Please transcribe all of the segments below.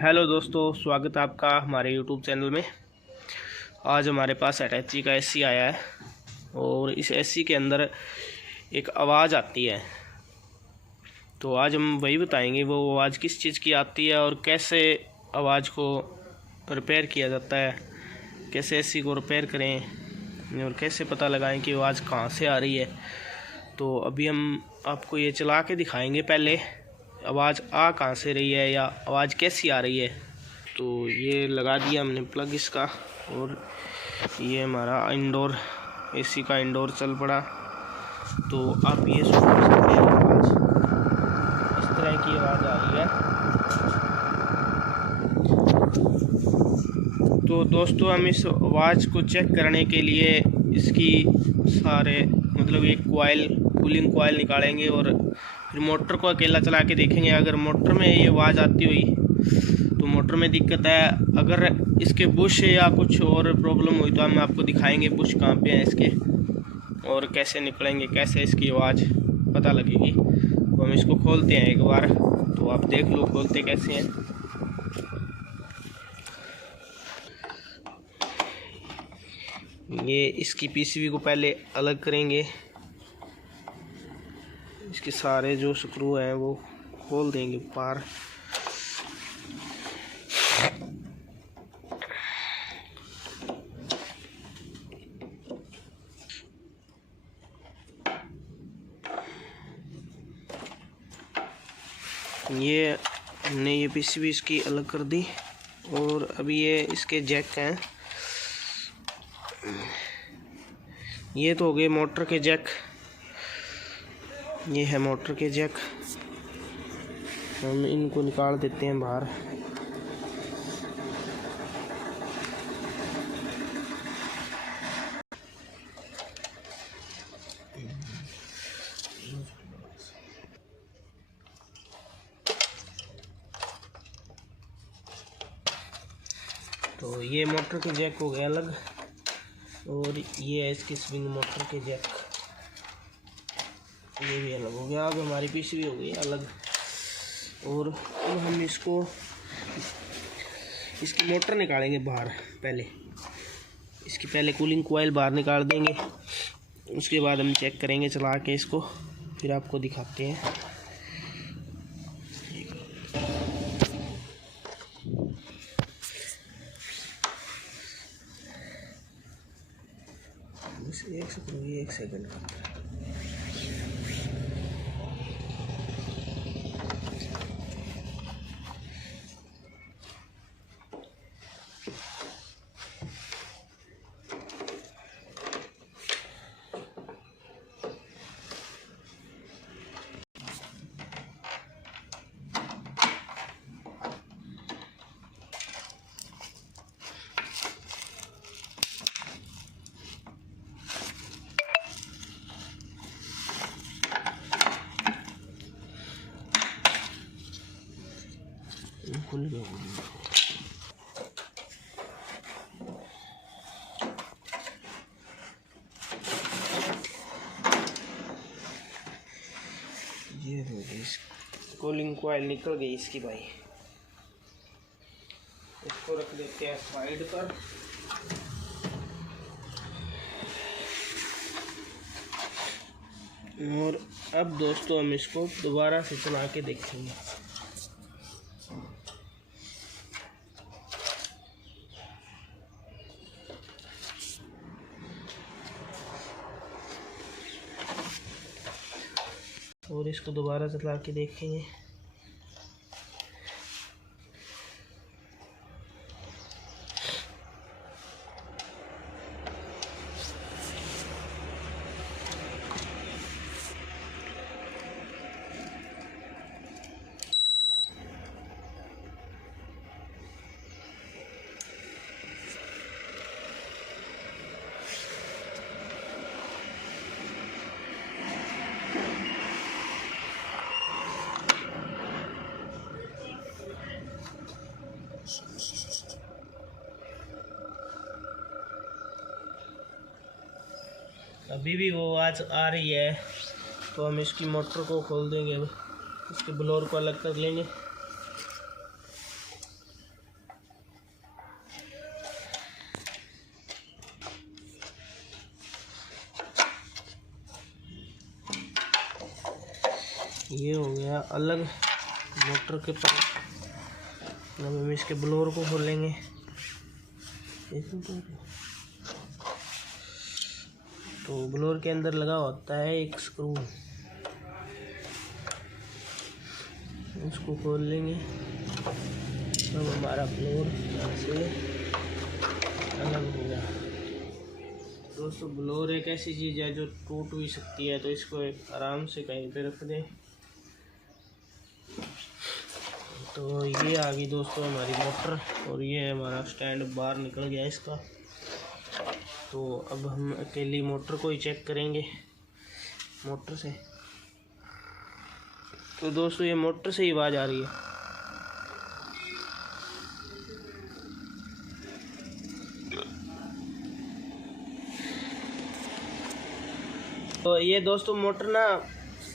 Hello दोस्तों, स्वागत है आपका हमारे यूट्यूब चैनल में। आज हमारे पास अटैची का एसी आया है और इस एसी के अंदर एक आवाज़ आती है। तो आज हम वही बताएंगे वो आवाज़ किस चीज़ की आती है और कैसे आवाज़ को रिपेयर किया जाता है, कैसे एसी को रिपेयर करें और कैसे पता लगाएं कि आवाज़ कहाँ से आ रही है। तो अभी हम आपको ये चला के दिखाएंगे पहले आवाज़ आ कहाँ से रही है या आवाज़ कैसी आ रही है। तो ये लगा दिया हमने प्लग इसका और ये हमारा इंडोर एसी का इंडोर चल पड़ा। तो आप ये सुन सकते हैं आवाज़, इस तरह की आवाज़ आ रही है। तो दोस्तों, हम इस आवाज़ को चेक करने के लिए इसकी सारे एक कूलिंग कॉइल निकालेंगे और फिर मोटर को अकेला चला के देखेंगे। अगर मोटर में ये आवाज़ आती हुई तो मोटर में दिक्कत है। अगर इसके बुश या कुछ और प्रॉब्लम हुई तो हम आपको दिखाएंगे बुश कहाँ पे हैं इसके और कैसे निकलेंगे, कैसे इसकी आवाज़ पता लगेगी। तो हम इसको खोलते हैं एक बार, तो आप देख लो खोलते कैसे हैं। ये इसकी पीसीबी को पहले अलग करेंगे, इसके सारे जो स्क्रू हैं वो खोल देंगे ऊपर। ये हमने ये पीसीबी इसकी अलग कर दी और अभी ये इसके जैक हैं। ये तो हो गए मोटर के जैक, ये है मोटर के जैक। हम इनको निकाल देते हैं बाहर। तो ये मोटर के जैक हो गए अलग और ये है इसकी स्विंग मोटर के जैक, ये भी अलग हो गया। अब हमारी पीसीबी हो गई अलग और अब हम इसकी मोटर निकालेंगे बाहर। पहले कूलिंग कॉइल बाहर निकाल देंगे, उसके बाद हम चेक करेंगे चला के इसको, फिर आपको दिखाते हैं। एक सेकंड खुल गया। ये हो गई कूलिंग कॉइल निकल गई इसकी भाई। इसको रख देते हैं साइड पर। और अब दोस्तों हम इसको दोबारा से चला के देखेंगे। और इसको दोबारा चला के देखेंगे। अभी भी वो आवाज़ आ रही है, तो हम इसकी मोटर को खोल देंगे। इसके ब्लोअर को अलग कर लेंगे। ये हो गया अलग मोटर के पास। अब हम इसके ब्लोअर को खोलेंगे। तो ब्लोअर के अंदर लगा होता है एक स्क्रू, उसको खोल लेंगे। अब हमारा ब्लोअर से अलग हो गया। दोस्तों ब्लोअर एक ऐसी चीज़ है जो टूट भी सकती है, तो इसको एक आराम से कहीं पे रख दें। तो ये आ गई दोस्तों हमारी मोटर, और ये हमारा स्टैंड बाहर निकल गया इसका। तो अब हम अकेली मोटर को ही चेक करेंगे मोटर से। तो दोस्तों ये मोटर से ही आवाज़ आ रही है। तो ये दोस्तों मोटर ना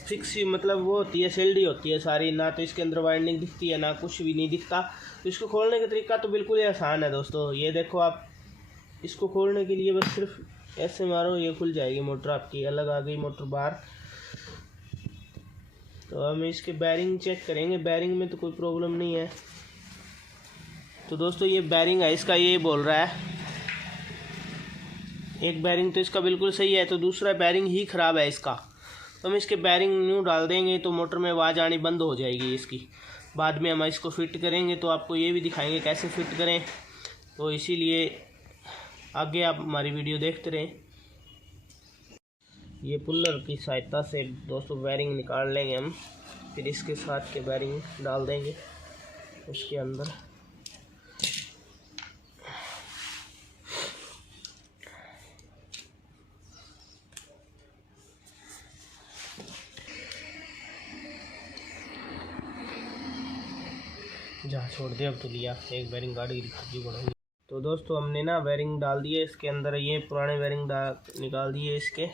फिक्स मतलब वो होती है, सेल्डी होती है सारी, ना तो इसके अंदर वाइंडिंग दिखती है ना कुछ भी नहीं दिखता। तो इसको खोलने का तरीका तो बिल्कुल ही आसान है दोस्तों। ये देखो आप, इसको खोलने के लिए बस सिर्फ ऐसे मारो, ये खुल जाएगी मोटर आपकी। अलग आ गई मोटर बाहर। तो हम इसके बैरिंग चेक करेंगे। बैरिंग में तो कोई प्रॉब्लम नहीं है। तो दोस्तों ये बैरिंग है इसका, ये बोल रहा है। एक बैरिंग तो इसका बिल्कुल सही है, तो दूसरा बैरिंग ही ख़राब है इसका। तो हम इसके बैरिंग न्यू डाल देंगे तो मोटर में आवाज़ आनी बंद हो जाएगी इसकी। बाद में हम इसको फिट करेंगे तो आपको ये भी दिखाएंगे कैसे फिट करें। तो इसीलिए आगे आप हमारी वीडियो देखते रहें। ये पुल्लर की सहायता से दोस्तों बैरिंग निकाल लेंगे हम, फिर इसके साथ के बैरिंग डाल देंगे उसके अंदर। जहाँ छोड़ दे अब तो लिया, एक बैरिंग गाड़ी की बढ़ाई। तो दोस्तों हमने ना बैरिंग डाल दिए इसके अंदर, ये पुराने बैरिंग निकाल दिए इसके।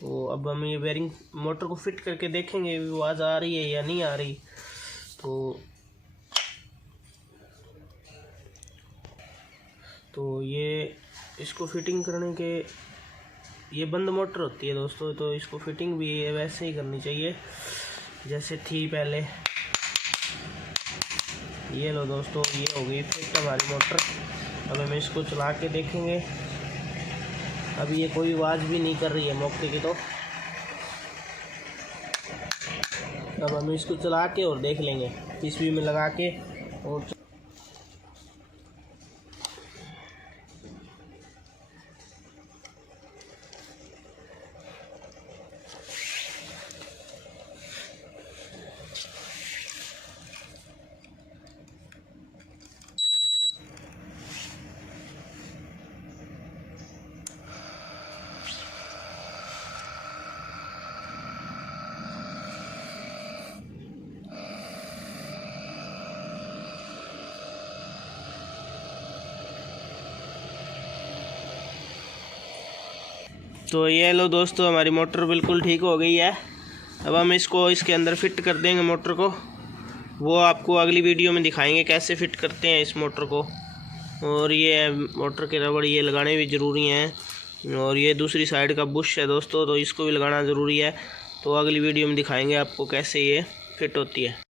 तो अब हम ये बैरिंग मोटर को फिट करके देखेंगे आवाज़ आ रही है या नहीं आ रही। तो ये इसको फिटिंग करने के, ये बंद मोटर होती है दोस्तों, तो इसको फिटिंग भी वैसे ही करनी चाहिए जैसे थी पहले। ये लो दोस्तों, ये हो गई फिट हमारी मोटर। अब हम इसको चला के देखेंगे। अभी ये कोई आवाज़ भी नहीं कर रही है मौके की। तो अब हम इसको चला के और देख लेंगे पीसीबी में लगा के। और तो ये लो दोस्तों हमारी मोटर बिल्कुल ठीक हो गई है। अब हम इसको इसके अंदर फिट कर देंगे मोटर को। वो आपको अगली वीडियो में दिखाएंगे कैसे फिट करते हैं इस मोटर को। और ये मोटर के रबड़ ये लगाने भी ज़रूरी हैं। और ये दूसरी साइड का बुश है दोस्तों, तो इसको भी लगाना ज़रूरी है। तो अगली वीडियो में दिखाएंगे आपको कैसे ये फिट होती है।